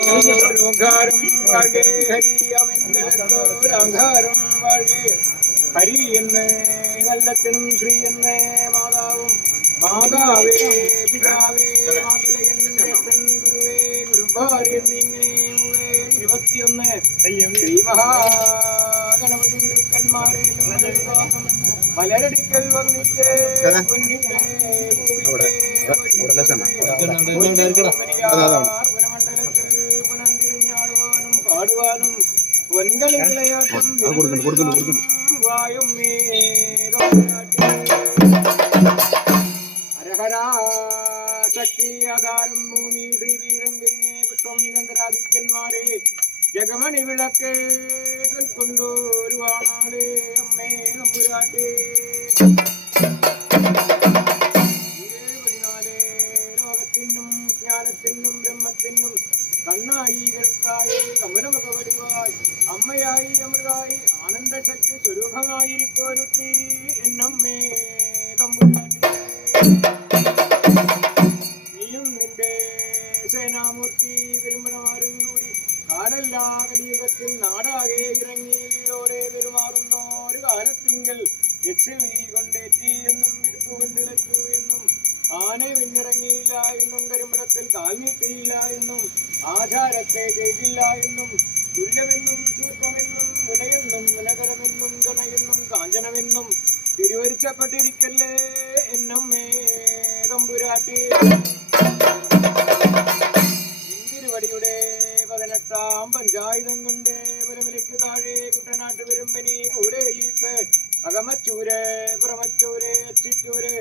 ഓങ്കാരം വാഴേ ഹരി അവന്തോരങ്കാരം വാഴേ ഹരി എന്ന് കല്ലത്തിനും ശ്രീ എന്ന് മാതാവും മാതാവേ പിതാവേ മാതലയൻ ജ്യേഷ്ഠൻ ഗുരുവേ ഗുരുഭാര്യ എന്നിങ്ങനെ 21 ശ്രീ മഹാഗണപതി ഗുരുക്കന്മാരെയും മലരടിക്കൽ വന്നിട്ട് പാടുവാനും പൊൻകളിൽ വായും ഹരഹരാ ശക്തി ആധാരം ഭൂമി ശ്രീവീരങ്കെ പുഷ്പം ചന്ദ്രാദിത്യന്മാരെ ജഗമണി വിളക്ക് കൊണ്ടോരുവാണാളേ അമ്മേ നമ്പുരാട്ടേ 14 ലോകത്തിനും ജ്ഞാനത്തിനും ബ്രഹ്മത്തിനും കണ്ണായികൾക്കായി കമലമുഖവടിവായി അമ്മയായി അമൃതായി ആനന്ദശക്തി സ്വരൂപമായിരിപ്പോരുത്തി എന്നമ്മേ തമ്പുരാട്ടേ നീയും നിന്റെ സേനാമൂർത്തി പെരുമ്പണമാരും കൂടി കാലല്ലാ കലിയുഗത്തിൽ നാടാകെ ഇറങ്ങി വീടോടെ പെരുമാറുന്ന ഒരു കാലത്തിങ്കൽ ലക്ഷ്മി കൊണ്ടേറ്റി എന്നും ഇടുപ്പുകൊണ്ട് ലച്ചു എന്നും ആന വിണ്ണിറങ്ങിയില്ല എന്നും കരിമ്പടത്തിൽ കാൽനീട്ടിയില്ല എന്നും ആചാരത്തെ ചെയ്തില്ല എന്നും തുല്യമെന്നും സൂക്ഷ്മമെന്നും വിടയെന്നും വിനകരമെന്നും ഗണയെന്നും കാഞ്ചനമെന്നും തിരുവരിച്ചപ്പെട്ടിരിക്കല്ലേ എന്നമ്മേ തമ്പുരാട്ടി ഇന്തിരുവടിയുടെ 18-ാം പഞ്ചായുധം കൊണ്ട് പുരമലിക്ക് താഴെ കുട്ടനാട്ട് വരുമ്പനി കൂടെയിപ്പ് അകമച്ചൂര് പുറമച്ചൂര് അച്ചിച്ചൂര്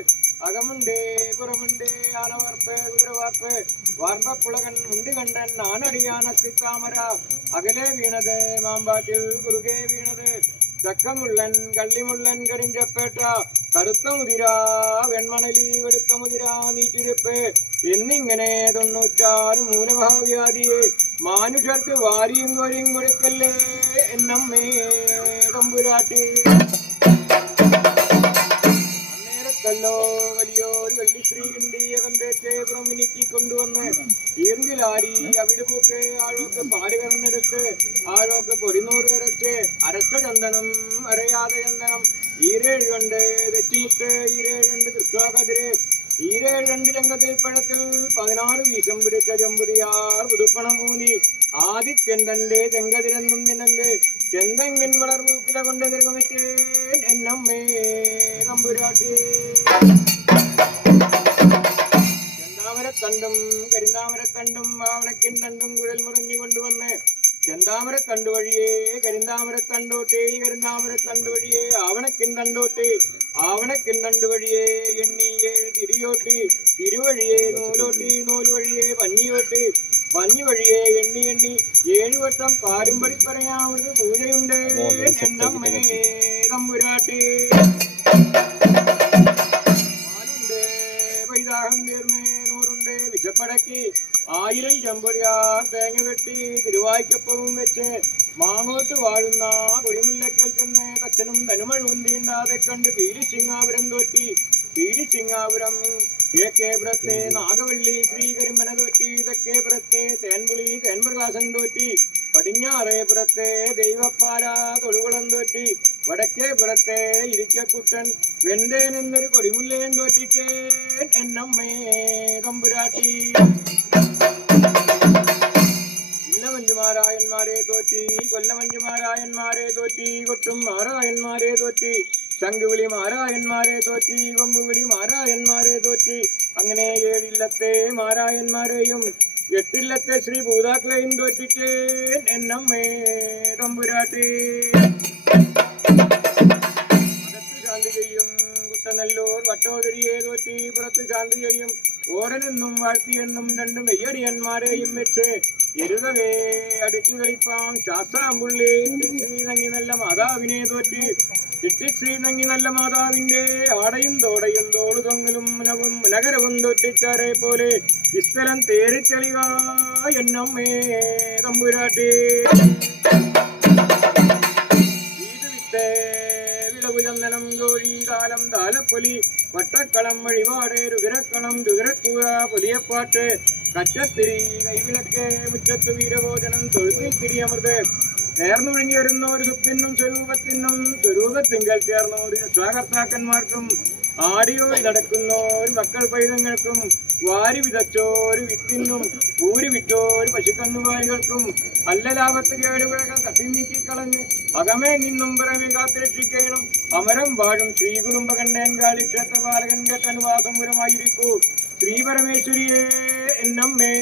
അകമുണ്ടേ പുറമുണ്ടേ ആനവാർപ്പ് കുതിരവാർപ്പ് വാർപ്പപ്പുളകൻ മുണ്ടികണ്ഠൻ ആനടിയാനത്തി താമര അകലെ വീണത് മാമ്പാറ്റിൽ കുറുകെ വീണത് ചക്കമുള്ളൻ കള്ളിമുള്ളൻ കരിഞ്ചപ്പേട്ട കറുത്ത മുതിര വെൺമണലി വെളുത്ത മുതിര നീറ്റിരിപ്പ് എന്നിങ്ങനെ 96 മൂലമഹാവ്യാധിയെ മാനുഷർക്ക് വാരിയും കോരിയും കൊടുക്കല്ലേ എന്നമ്മേ തമ്പുരാട്ടി അന്നേരത്തല്ലോ വലിയൊരു വെള്ളിശ്രീ കിണ്ടിയകന്തേറ്റേ പുറമിനിക്കി കൊണ്ടുവന്ന് ഈർങ്കിലാരി അവിടെ പൂക്ക് ആഴോക്ക് പാല് കറന്നെടുത്ത് ആഴോക്ക് പൊടിനൂറ് കരച്ച് അരച്ച ചന്ദനം അരയാതെ ചന്ദനം ഈരേഴ് കൊണ്ട് തെച്ചിമുട്ട് ഈരേഴുണ്ട് തൃത്വാകതിര് ഈരേഴ് രംഗത്തിൽ പഴത്തിൽ 16 വീശം പിടിച്ച ചെമ്പുതിയാർ പുതുപ്പണം മൂന്നി ആദിത്യൻ തന്റെ ചെങ്കതിരെന്നും നിന്നന്റെ ചെന്തെങ്ങിൻ വളർവൂക്കില കൊണ്ട് തിരകമിച്ച് എന്നമ്മേ തമ്പുരാട്ടി ചെന്താമരത്തണ്ടും കരിന്താമരത്തണ്ടും ആവണക്കിൻ തണ്ടും കുഴൽ മുറിഞ്ഞു കൊണ്ടുവന്ന് ചെന്താമരത്തണ്ട് വഴിയേ കരിന്താമരത്തണ്ടോട്ടേ കരിന്താമരത്തണ്ട് വഴിയേ ആവണക്കിൻ തണ്ടോട്ടേ ആവണക്കിൻ തണ്ട് വഴിയേ എണ്ണി 7 തിരിയോട്ടി തിരുവഴിയേ നൂലോട്ടി നൂല് വഴിയേ പഞ്ഞിയോട്ടി പഞ്ഞി വഴിയേ എണ്ണി 7 വട്ടം പാരുമ്പടി പറയാമത് പൂജയുണ്ട് എന്നമ്മേ തമ്പുരാട്ടി പാലുണ്ട് പൈതാഹം തീർന്ന് നൂറുണ്ട് വിശപ്പടക്കി 1000 ചെമ്പൊടിയാർ തേങ്ങ വെട്ടി തിരുവായ്ക്കൊപ്പവും വെച്ച് മാങ്ങോട്ട് വാഴുന്ന കുടിമുല്ലക്കൽ ചെന്ന് തച്ചനും തനുമഴവും തീണ്ടാതെ കണ്ട് പീലിശിങ്ങാപുരം തോറ്റി പീലിശിങ്ങാപുരം കിഴക്കേപുരത്തെ നാഗവള്ളി ശ്രീകരിമന തോറ്റി തെക്കേപുരത്തെ തേൻപുളി തേൻപ്രകാശം തോറ്റി പടിഞ്ഞാറേപുരത്തെ ദൈവപ്പാല തൊടുകുളം തോറ്റി വടക്കേപുരത്തെ ഇരിക്കക്കുട്ടൻ വെന്തേൻ എന്നൊരു കൊടിമുല്ലയൻ തോറ്റിച്ചേ എന്നമ്മേ തമ്പുരാട്ടി ഇല്ലമഞ്ചുമാരായന്മാരെ തോറ്റി കൊല്ലമഞ്ചുമാരായന്മാരെ തോറ്റി കൊട്ടും മാരായന്മാരെ തോറ്റി ശംഖുവിളി മാരായന്മാരെ തോറ്റി കൊമ്പുവിളി മാരായന്മാരെ തോറ്റി അങ്ങനെ 7 ഇല്ലത്തെ മാരായന്മാരെയും 8 ഇല്ലത്തെ ശ്രീ ഭൂതാക്കളെയും തോറ്റിച്ചേ എന്നമ്മേ തമ്പുരാട്ടി അകത്ത് ശാന്തി ചെയ്യും കുട്ടനല്ലൂർ വട്ടോദരിയെ തോറ്റി പുറത്ത് ശാന്തി ചെയ്യും ഓടനെന്നും വാഴ്ത്തിയെന്നും 2 മെയ്യടിയന്മാരെയും വെച്ച് എരുതവേ അടിച്ചു കളിപ്പാം ശാസ്താംപുള്ളി ശ്രീനങ്ങി നല്ല മാതാവിനെ തോറ്റി ശ്രീനങ്ങി നല്ല മാതാവിന്റെ ആടയും തോടയും തോളു തൊങ്ങലും മുനവും നഗരവും തോറ്റിച്ചാരെ പോലെ ഇസ്ഥലം തേരിച്ചളിക എന്നമ്മേ തമ്പുരാട്ടി വിളവുചന്ദനം കോഴി താലം താലപ്പൊലി വട്ടക്കളം വഴിപാട് രുദ്രക്കളം രുദ്രക്കൂറ പുലിയപ്പാട്ട് കറ്റത്തിരി കൈവിളക്ക് മുറ്റത്ത് വീരഭോജനം തൊഴുത്തിൽ തിരിയമൃത് നേർന്നു വിഴിഞ്ഞു വരുന്ന ഒരു സ്വത്തിനും സ്വരൂപത്തിങ്കൽ ചേർന്ന ഒരു രക്ഷാകർത്താക്കന്മാർക്കും ആടിയോടി നടക്കുന്ന ഒരു മക്കൾ പൈതങ്ങൾക്കും വാരി വിതച്ചോ ഒരു വിത്തിനും ഊരി വിറ്റോ ഒരു പശുക്കന്നുകാലികൾക്കും അല്ല ലാഭത്ത് കേടുപിഴകൾ തട്ടി നീക്കിക്കളഞ്ഞ് അകമേ നിന്നും പുറമെ കാത്തുരക്ഷിക്കണം അമരം വാഴും ശ്രീ കുടുംബകണ്ഠൻകാളി ക്ഷേത്രപാലകൻ കേട്ടനുവാസപുരമായിരിക്കൂ ശ്രീ പരമേശ്വരിയെ എന്നമ്മേ